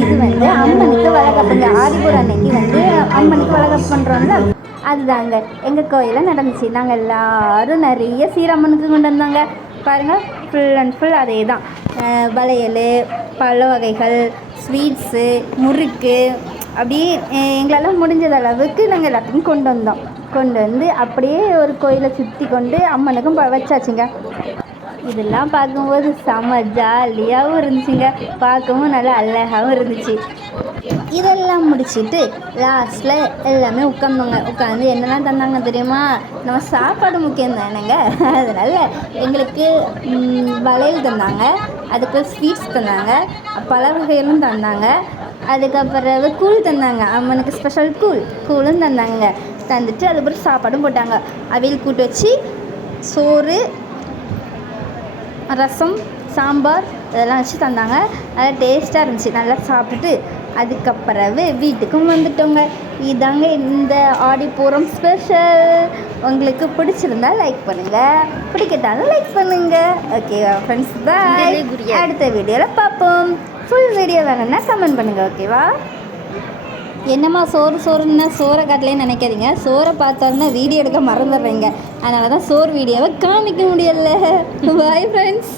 இது வந்து அம்மனுக்கு வளகாப்புங்க. ஆடிப்பூர் அன்னைக்கு வந்து அம்மனுக்கு வளகாப்பு பண்ணுறோம்ல, அதுதாங்க எங்கள் கோயிலில் நடந்துச்சு. நாங்கள் எல்லோரும் நிறைய சீரம்மனுக்கு கொண்டு வந்தாங்க. பாருங்கள், ஃபுல் அண்ட் ஃபுல் அதே தான். வளையல், பழ வகைகள், ஸ்வீட்ஸு, முறுக்கு, அப்படியே எங்களால் முடிஞ்சது அளவுக்கு நாங்கள் எல்லாத்தையும் கொண்டு வந்து அப்படியே ஒரு கோயிலை சுற்றி கொண்டு அம்மனுக்கும் வச்சாச்சுங்க. இதெல்லாம் பார்க்கும்போது செம்ம ஜாலியாகவும் இருந்துச்சுங்க, பார்க்கவும் நல்லா அழகாகவும் இருந்துச்சு. இதெல்லாம் முடிச்சுட்டு லாஸ்ட்டில் எல்லாமே உட்காந்து என்னெல்லாம் தந்தாங்க தெரியுமா? நம்ம சாப்பாடு முக்கியம் தானேங்க, அதனால் எங்களுக்கு வளையல் தந்தாங்க, அதுக்கு ஸ்வீட்ஸ் தந்தாங்க, பல வகைகளும் தந்தாங்க, அதுக்கப்புறம் கூழ் தந்தாங்க. அம்மனுக்கு ஸ்பெஷல் கூழும் தந்தாங்க. தந்துட்டு அதுக்கப்புறம் சாப்பாடும் போட்டாங்க. அவியல் கூட்டு வச்சு சோறு, ரசம், சாம்பார் இதெல்லாம் வச்சு தந்தாங்க. நல்லா டேஸ்ட்டாக இருந்துச்சு. நல்லா சாப்பிட்டுட்டு அதுக்கப்புறவு வீட்டுக்கும் வந்துட்டோங்க. இதாங்க இந்த ஆடிப்பூரம் ஸ்பெஷல். உங்களுக்கு பிடிச்சிருந்தா லைக் பண்ணுங்கள், பிடிக்கட்டாலும் லைக் பண்ணுங்கள். ஓகே ஃப்ரெண்ட்ஸ், பாய். அடுத்த வீடியோவில் பார்ப்போம். ஃபுல் வீடியோ வேணும்னா கமெண்ட் பண்ணுங்கள். ஓகேவா? என்னம்மா சோறுன்னா சோறை காட்டலேன்னு நினைக்காதீங்க. சோறை பார்த்தாலும்னா வீடியோ எடுக்க மறந்துடுறீங்க. அதனால தான் சோறு வீடியோவை காமிக்க முடியல. Bye friends.